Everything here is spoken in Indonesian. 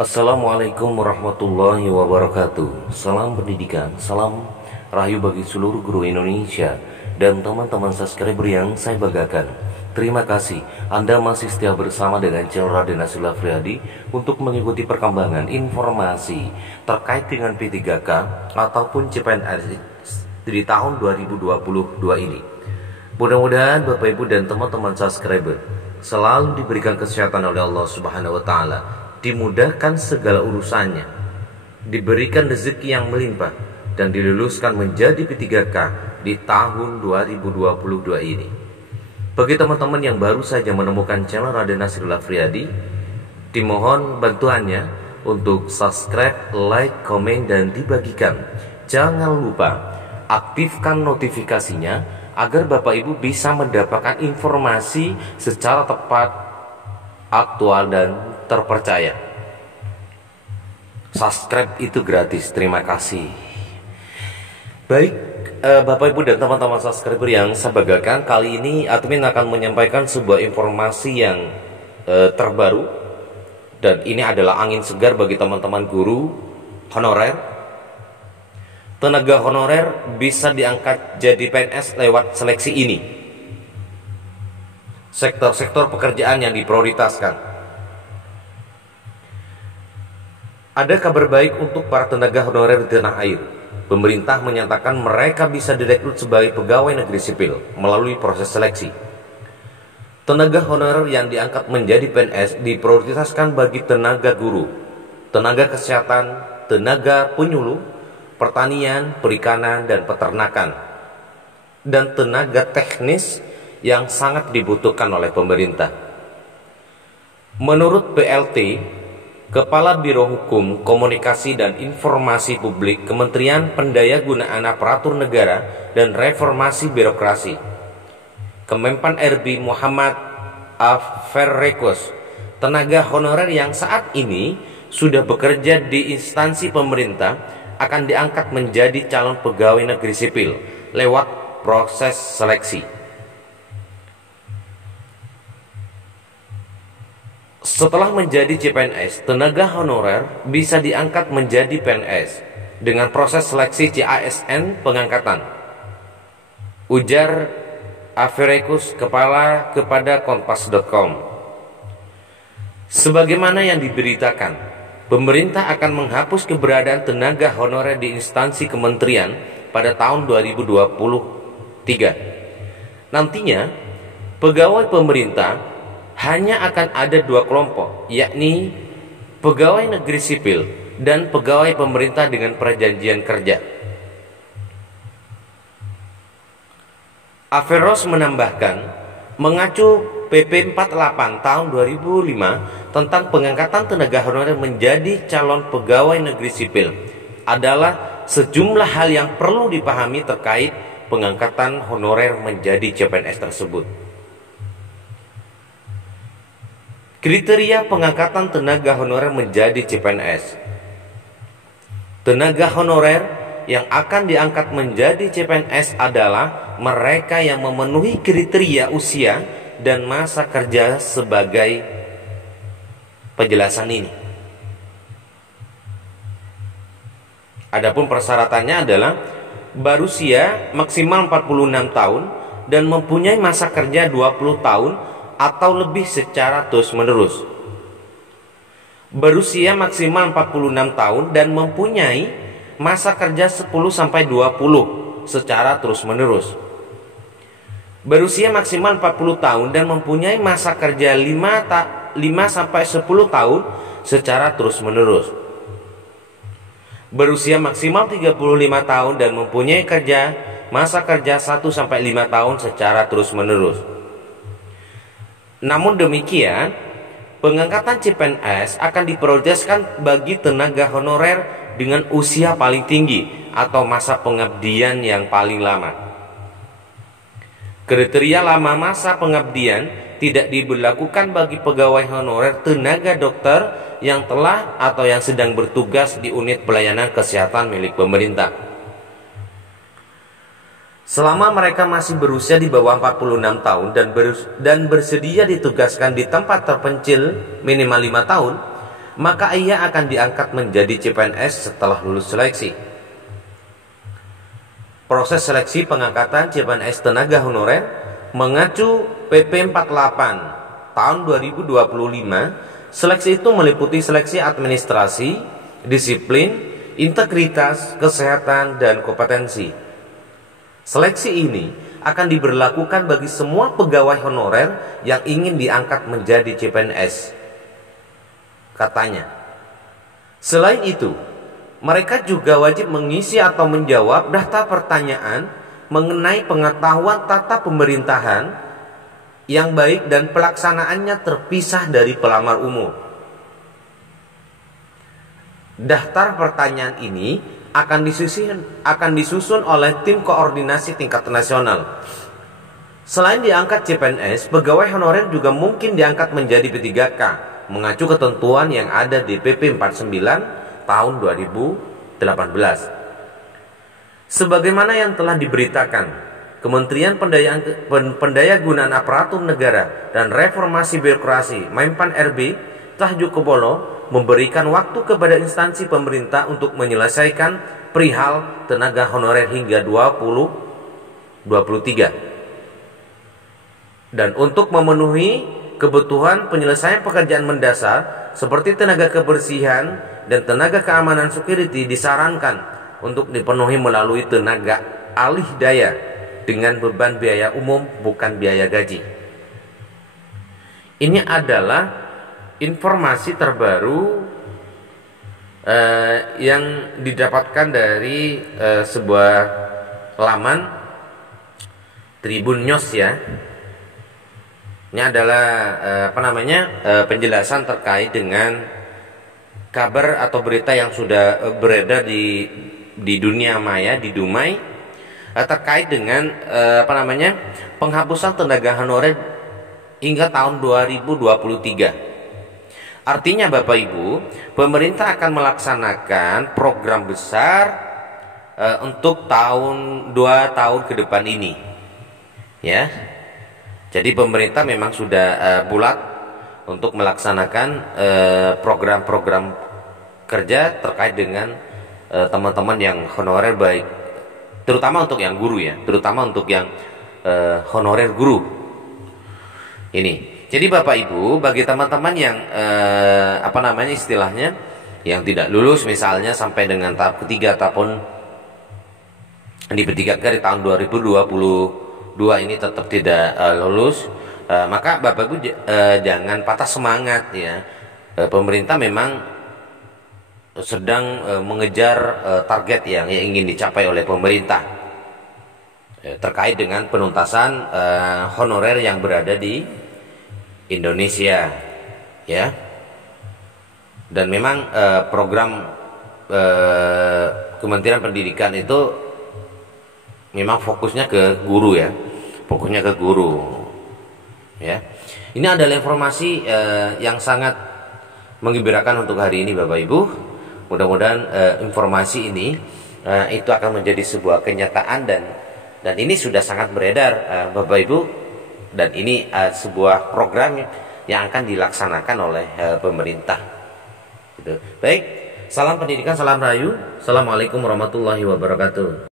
Assalamualaikum warahmatullahi wabarakatuh. Salam pendidikan, salam rahayu bagi seluruh guru Indonesia dan teman-teman subscriber yang saya banggakan. Terima kasih Anda masih setia bersama dengan channel Raden Nasrullah Afriyadi untuk mengikuti perkembangan informasi terkait dengan P3K ataupun CPNS di tahun 2022 ini. Mudah-mudahan Bapak Ibu dan teman-teman subscriber selalu diberikan kesehatan oleh Allah Subhanahu wa taala, dimudahkan segala urusannya, diberikan rezeki yang melimpah, dan diluluskan menjadi P3K di tahun 2022 ini. Bagi teman-teman yang baru saja menemukan channel Raden Nasrullah Afriyadi, dimohon bantuannya untuk subscribe, like, komen, dan dibagikan. Jangan lupa aktifkan notifikasinya agar Bapak Ibu bisa mendapatkan informasi secara tepat, aktual, dan terpercaya. Subscribe itu gratis. Terima kasih. Baik, Bapak Ibu dan teman-teman subscriber yang saya banggakan, kali ini admin akan menyampaikan sebuah informasi yang terbaru, dan ini adalah angin segar bagi teman-teman guru honorer. Tenaga honorer bisa diangkat jadi PNS lewat seleksi ini. Sektor-sektor pekerjaan yang diprioritaskan. Ada kabar baik untuk para tenaga honorer di tanah air. Pemerintah menyatakan mereka bisa direkrut sebagai pegawai negeri sipil melalui proses seleksi. Tenaga honorer yang diangkat menjadi PNS diprioritaskan bagi tenaga guru, tenaga kesehatan, tenaga penyuluh, pertanian, perikanan, dan peternakan, dan tenaga teknis yang sangat dibutuhkan oleh pemerintah. Menurut PLT, Kepala Biro Hukum, Komunikasi dan Informasi Publik Kementerian Pendayagunaan Aparatur Negara dan Reformasi Birokrasi, Kemenpan RB Muhammad Aferrekus, tenaga honorer yang saat ini sudah bekerja di instansi pemerintah akan diangkat menjadi calon pegawai negeri sipil lewat proses seleksi. Setelah menjadi CPNS, tenaga honorer bisa diangkat menjadi PNS dengan proses seleksi CASN pengangkatan, ujar Aferrekus kepada Kompas.com. Sebagaimana yang diberitakan, pemerintah akan menghapus keberadaan tenaga honorer di instansi kementerian pada tahun 2023. Nantinya, pegawai pemerintah hanya akan ada dua kelompok, yakni pegawai negeri sipil dan pegawai pemerintah dengan perjanjian kerja. Aferrekus menambahkan, mengacu PP 48 tahun 2005 tentang pengangkatan tenaga honorer menjadi calon pegawai negeri sipil adalah sejumlah hal yang perlu dipahami terkait pengangkatan honorer menjadi CPNS tersebut. Kriteria pengangkatan tenaga honorer menjadi CPNS. Tenaga honorer yang akan diangkat menjadi CPNS adalah mereka yang memenuhi kriteria usia dan masa kerja sebagai penjelasan ini. Adapun persyaratannya adalah berusia maksimal 46 tahun dan mempunyai masa kerja 20 tahun atau lebih secara terus-menerus. Berusia maksimal 46 tahun dan mempunyai masa kerja 10-20 secara terus-menerus. Berusia maksimal 40 tahun dan mempunyai masa kerja 5-10 tahun secara terus-menerus. Berusia maksimal 35 tahun dan mempunyai masa kerja 1-5 tahun secara terus-menerus. Namun demikian, pengangkatan CPNS akan diprioritaskan bagi tenaga honorer dengan usia paling tinggi atau masa pengabdian yang paling lama. Kriteria lama masa pengabdian tidak diberlakukan bagi pegawai honorer tenaga dokter yang telah atau yang sedang bertugas di unit pelayanan kesehatan milik pemerintah. Selama mereka masih berusia di bawah 46 tahun dan bersedia ditugaskan di tempat terpencil minimal 5 tahun, maka ia akan diangkat menjadi CPNS setelah lulus seleksi. Proses seleksi pengangkatan CPNS tenaga honorer mengacu PP 48 tahun 2025. Seleksi itu meliputi seleksi administrasi, disiplin, integritas, kesehatan, dan kompetensi. Seleksi ini akan diberlakukan bagi semua pegawai honorer yang ingin diangkat menjadi CPNS, katanya. Selain itu, mereka juga wajib mengisi atau menjawab daftar pertanyaan mengenai pengetahuan tata pemerintahan yang baik dan pelaksanaannya terpisah dari pelamar umum. Daftar pertanyaan ini akan disusun oleh tim koordinasi tingkat nasional. Selain diangkat CPNS, pegawai honorer juga mungkin diangkat menjadi P3K mengacu ketentuan yang ada di PP 49 tahun 2018. Sebagaimana yang telah diberitakan, Kementerian Pendayagunaan Aparatur Negara dan Reformasi Birokrasi Menpan RB Tahjukubolo memberikan waktu kepada instansi pemerintah untuk menyelesaikan perihal tenaga honorer hingga 2023. Dan untuk memenuhi kebutuhan penyelesaian pekerjaan mendasar seperti tenaga kebersihan dan tenaga keamanan security disarankan untuk dipenuhi melalui tenaga alih daya dengan beban biaya umum bukan biaya gaji. Ini adalah informasi terbaru yang didapatkan dari sebuah laman Tribun News ya. Ini adalah penjelasan terkait dengan kabar atau berita yang sudah beredar di dunia maya, di Dumai, terkait dengan penghapusan tenaga honorer hingga tahun 2023. Artinya Bapak Ibu, pemerintah akan melaksanakan program besar untuk 2 tahun ke depan ini. Ya. Jadi pemerintah memang sudah bulat untuk melaksanakan program-program kerja terkait dengan teman-teman yang honorer, baik terutama untuk yang guru ya, terutama untuk yang honorer guru ini. Jadi Bapak Ibu, bagi teman-teman yang istilahnya yang tidak lulus misalnya sampai dengan tahap ketiga ataupun di P3K di tahun 2022 ini tetap tidak lulus, maka Bapak Ibu jangan patah semangat ya. Pemerintah memang sedang mengejar target yang ingin dicapai oleh pemerintah terkait dengan penuntasan honorer yang berada di Indonesia ya. Dan memang program Kementerian Pendidikan itu memang fokusnya ke guru ya, fokusnya ke guru ya. Ini adalah informasi yang sangat menggembirakan untuk hari ini Bapak Ibu. Mudah-mudahan informasi ini itu akan menjadi sebuah kenyataan dan ini sudah sangat beredar Bapak Ibu, dan ini sebuah program yang akan dilaksanakan oleh pemerintah. Gitu. Baik, salam pendidikan, salam rahayu. Assalamualaikum warahmatullahi wabarakatuh.